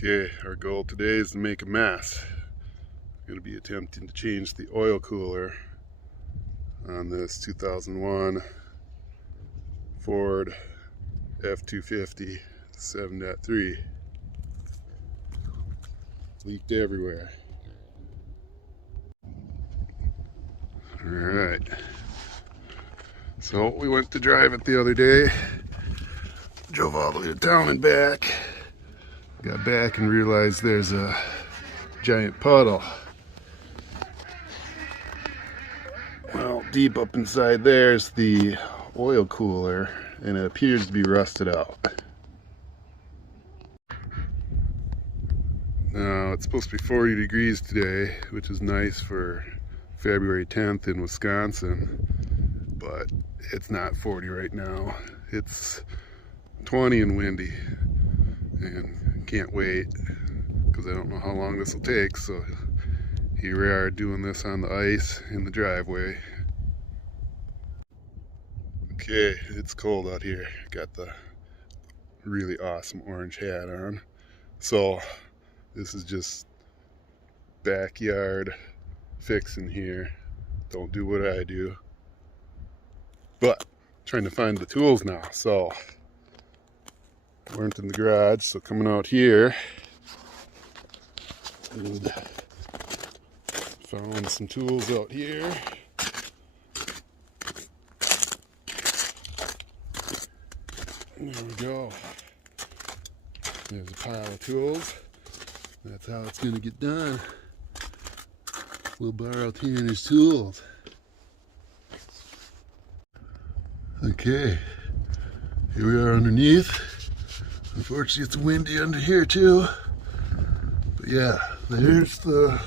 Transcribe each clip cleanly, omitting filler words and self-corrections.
Okay, our goal today is to make a mess. I'm going to be attempting to change the oil cooler on this 2001 Ford F-250 7.3. Leaked everywhere. Alright, so we went to drive it the other day. Drove all the way to town and back. Got back and realized there's a giant puddle. Well, deep up inside there's the oil cooler, and it appears to be rusted out. Now, it's supposed to be 40 degrees today, which is nice for February 10th in Wisconsin, but it's not 40 right now. It's 20 and windy, and can't wait because I don't know how long this will take. So here we are doing this on the ice in the driveway. Okay, it's cold out here. Got the really awesome orange hat on. So this is just backyard fixing here. Don't do what I do, but trying to find the tools now. So weren't in the garage, so coming out here and found some tools out here. There we go. There's a pile of tools. That's how it's going to get done. We'll borrow Tanner's tools. Okay, here we are underneath. Unfortunately, it's windy under here too. But yeah, there's the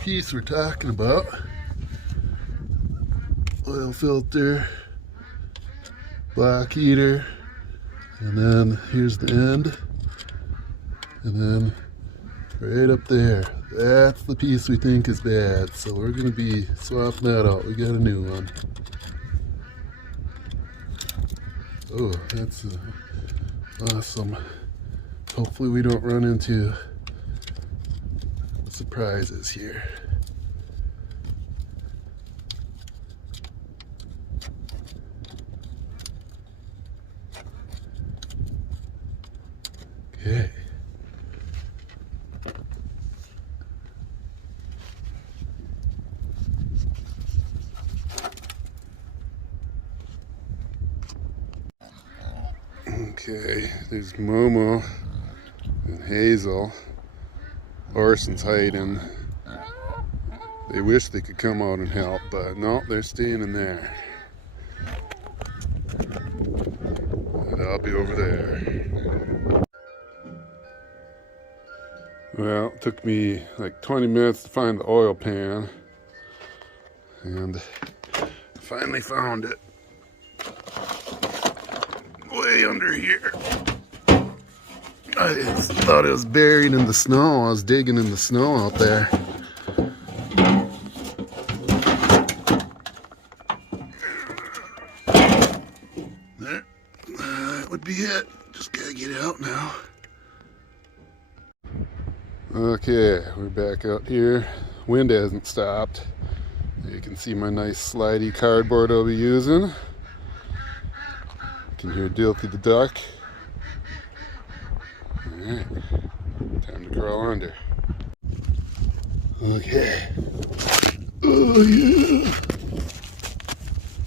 piece we're talking about. Oil filter, block heater, and then here's the end. And then right up there, that's the piece we think is bad. So we're gonna be swapping that out. We got a new one. Oh, that's awesome. Hopefully we don't run into surprises here. Okay. Okay, there's Momo and Hazel. Orson's hiding. They wish they could come out and help, but no, they're staying in there. And I'll be over there. Well, it took me like 20 minutes to find the oil pan, and finally found it. Way under here. I thought it was buried in the snow. I was digging in the snow out there. There. That would be it. Just gotta get it out now. Okay, we're back out here. Wind hasn't stopped. You can see my nice slidey cardboard I'll be using. You can hear Dilky the duck. Alright, time to crawl under. Okay. Oh yeah!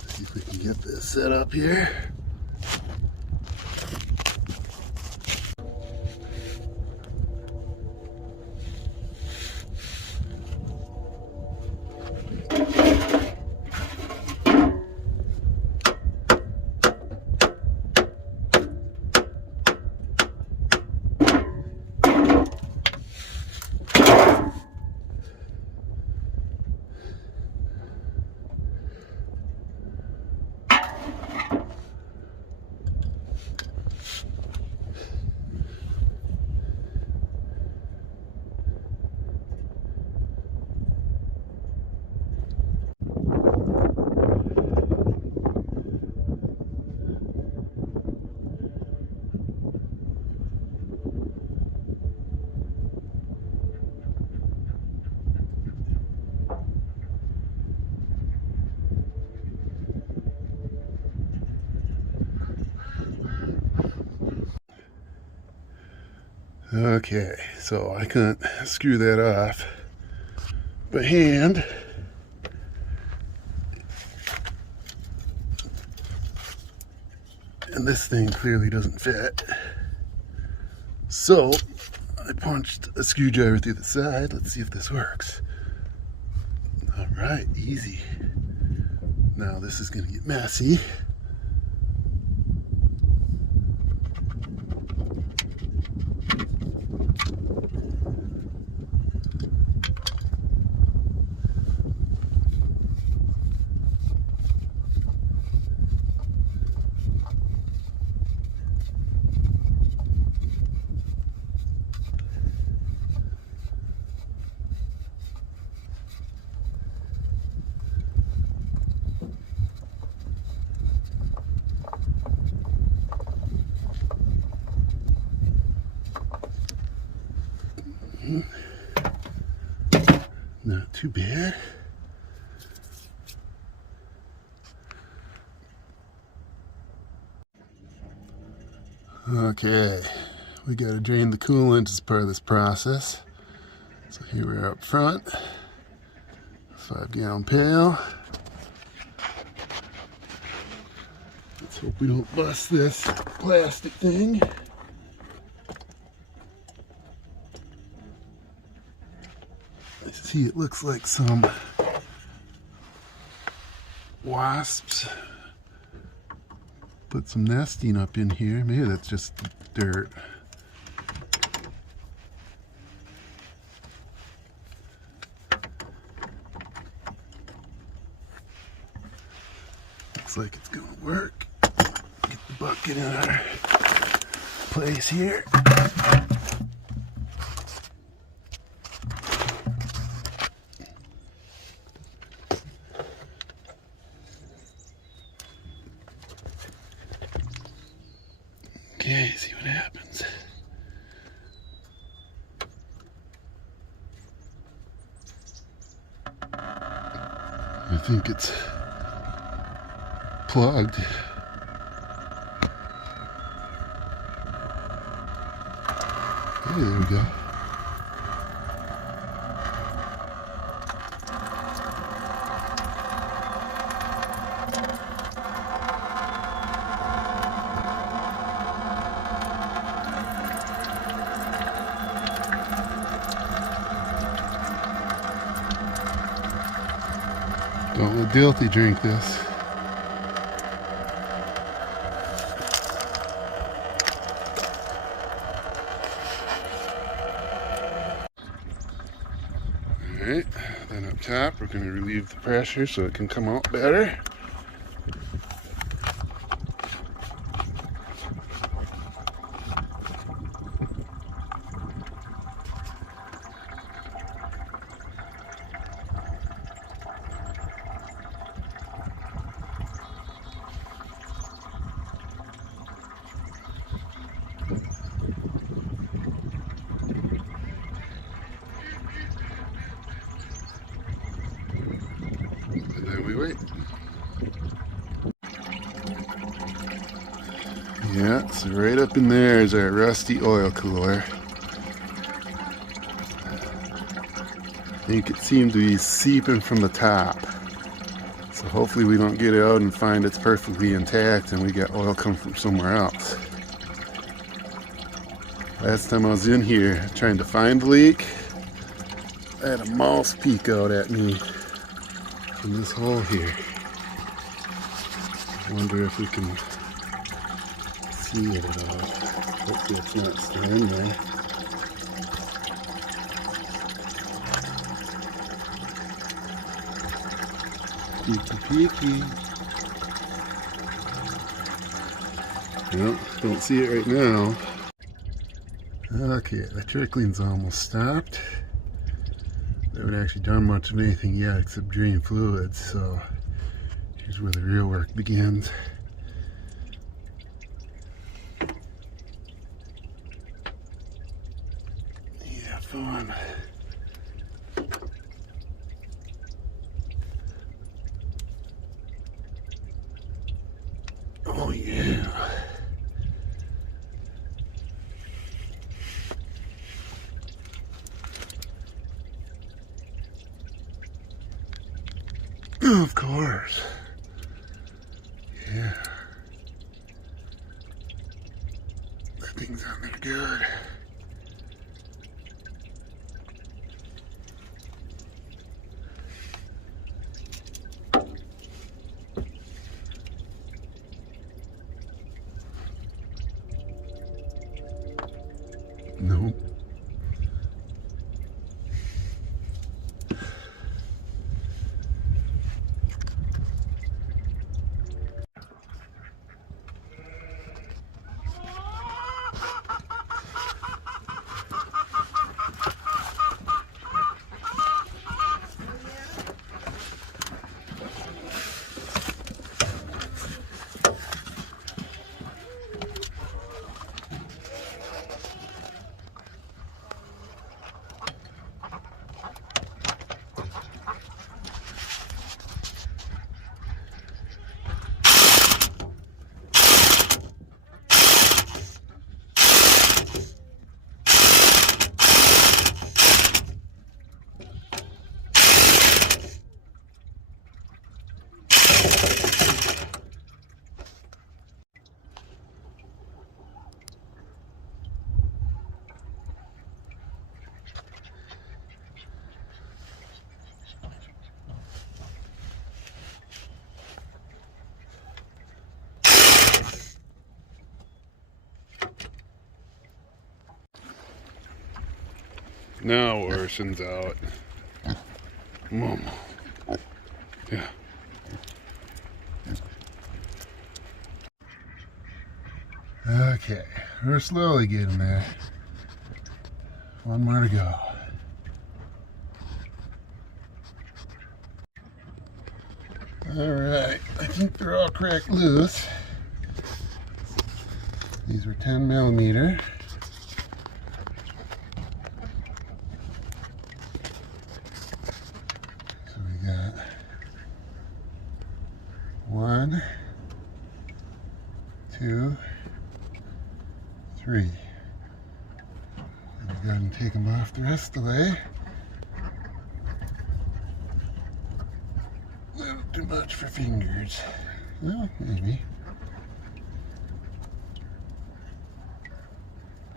See if we can get this set up here. Okay, so I couldn't screw that off by hand. And this thing clearly doesn't fit. So I punched a screwdriver through the side. Let's see if this works. All right, easy. Now this is gonna get messy. Not too bad. Okay, we got to drain the coolant as part of this process. So here we are up front, 5-gallon pail. Let's hope we don't bust this plastic thing. I see it looks like some wasps put some nesting up in here. Maybe that's just dirt. Looks like it's gonna work. Get the bucket in our place here. Okay, see what happens. I think it's plugged. Hey, there we go. Don't let Dilthy drink this. Alright, then up top we're going to relieve the pressure so it can come out better. And then we wait. Yeah, so right up in there is our rusty oil cooler. I think it seemed to be seeping from the top. So hopefully we don't get it out and find it's perfectly intact and we got oil coming from somewhere else. Last time I was in here trying to find the leak, I had a mouse peek out at me from this hole here. I wonder if we can see it at all. Hopefully it's not still in there. Peeky peeky. Nope, don't see it right now. Okay, the trickling's almost stopped. I haven't actually done much of anything yet except drain fluids, so here's where the real work begins. Yeah, fun. Oh yeah. Of course. Yeah. That thing's on there good. Nope. Now Orson's out. Mom. Yeah. Okay, we're slowly getting there. One more to go. Alright, I think they're all cracked loose. These were 10 millimeter. So we got 1, 2, 3. I'll go ahead and take them off the rest of the way. A little too much for fingers. Well, maybe.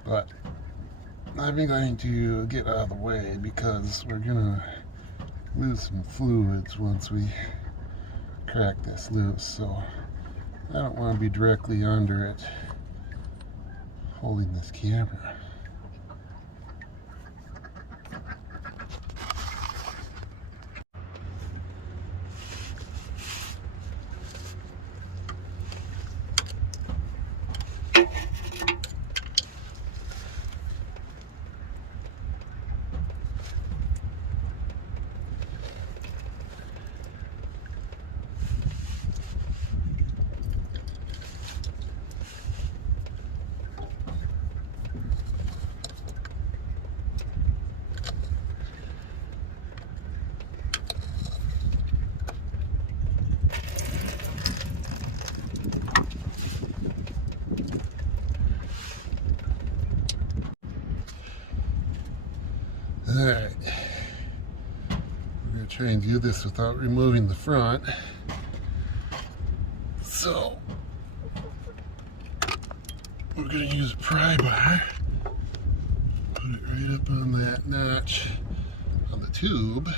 But I'm going to get out of the way because we're gonna lose some fluids once we crack this loose. So I don't want to be directly under it holding this camera. Alright, we're going to try and do this without removing the front. So, we're going to use a pry bar, put it right up on that notch on the tube,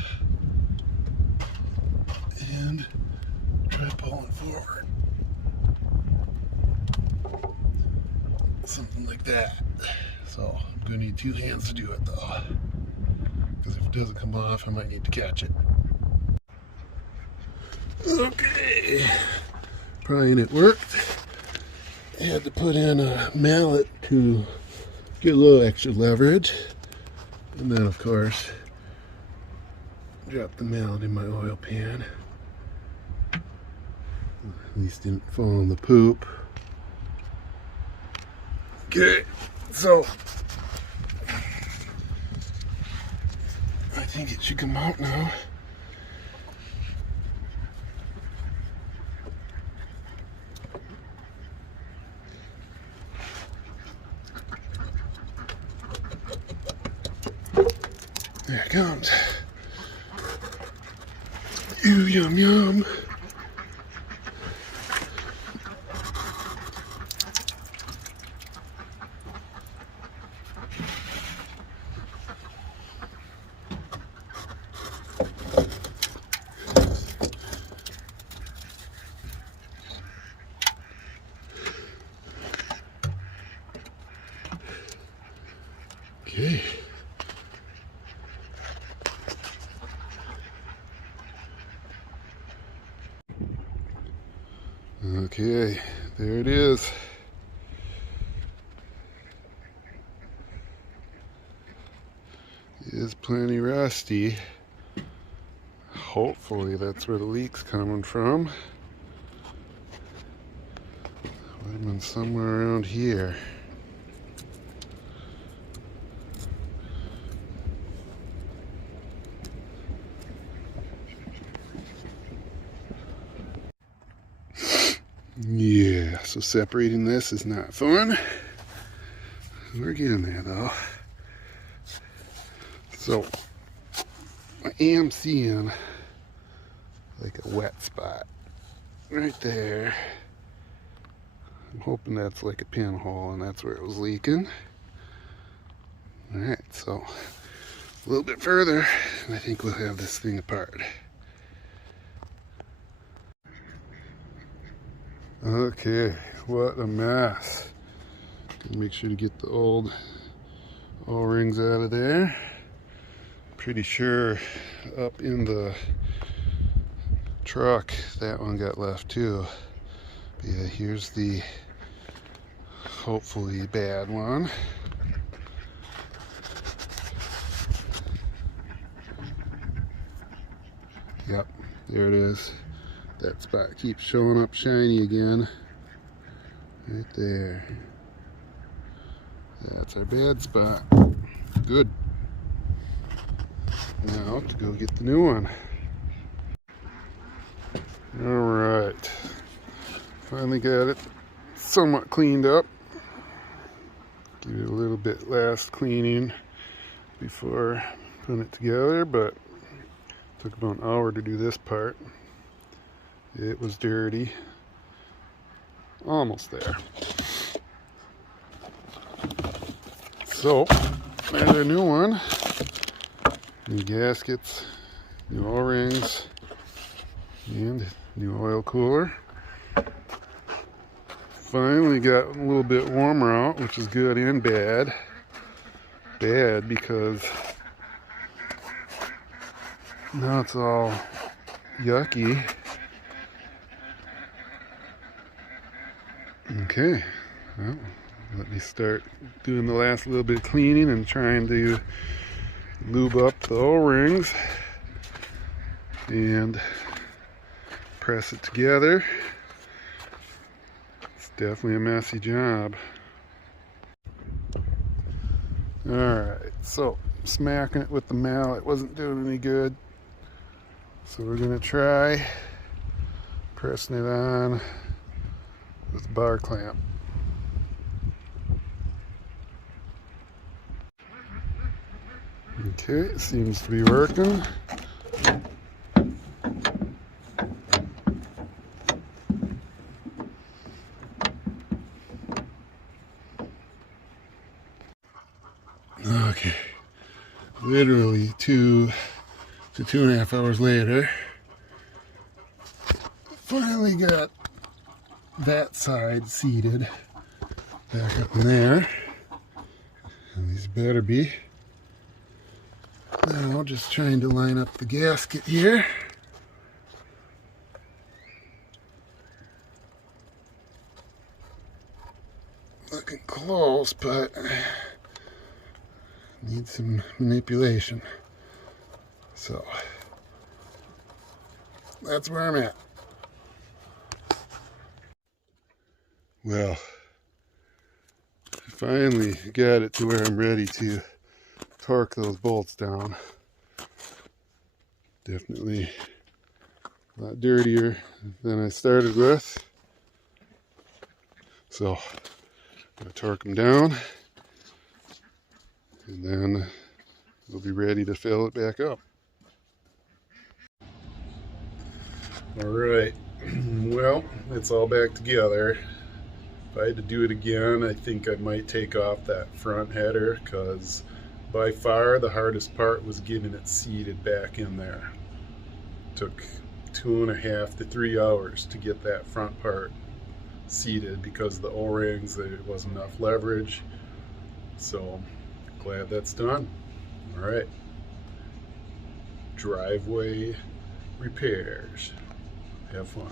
and try pulling forward. Something like that. So, I'm going to need 2 hands to do it though. Because if it doesn't come off, I might need to catch it. Okay, prying it worked. I had to put in a mallet to get a little extra leverage. And then of course, drop the mallet in my oil pan. At least didn't fall in the poop. Okay, so I think it should come out now. There it comes. Ooh, yum yum. Okay. Okay, there it is. It is plenty rusty. Hopefully that's where the leak's coming from. Would have been somewhere around here. Yeah, so separating this is not fun. We're getting there though. So I am seeing like a wet spot right there. I'm hoping that's like a pinhole and that's where it was leaking. Alright, so a little bit further and I think we'll have this thing apart. Okay, what a mess. Make sure to get the old O-rings out of there. Pretty sure up in the truck that one got left too. But yeah, here's the hopefully bad one. Yep, there it is. That spot keeps showing up shiny again. Right there. That's our bad spot. Good. Now to go get the new one. Alright. Finally got it somewhat cleaned up. Give it a little bit last cleaning before putting it together, but it took about an hour to do this part. It was dirty. Almost there. So, there's our new one. New gaskets, new O-rings, and new oil cooler. Finally got a little bit warmer out, which is good and bad. Bad because now it's all yucky. Okay, well, let me start doing the last little bit of cleaning and trying to lube up the O-rings and press it together. It's definitely a messy job. Alright, so smacking it with the mallet wasn't doing any good. So we're going to try pressing it on with the bar clamp. Okay, it seems to be working. Okay, literally 2 to 2.5 hours later, finally got that side seated back up in there, and these better be. Now just trying to line up the gasket here. Looking close, but need some manipulation. So that's where I'm at. Well, finally got it to where I'm ready to torque those bolts down. Definitely a lot dirtier than I started with. So I'm going to torque them down and then we'll be ready to fill it back up. All right, well, it's all back together. If I had to do it again, I think I might take off that front header, because by far the hardest part was getting it seated back in there. Took 2.5 to 3 hours to get that front part seated because of the O-rings, there wasn't enough leverage. So glad that's done. All right, driveway repairs. Have fun.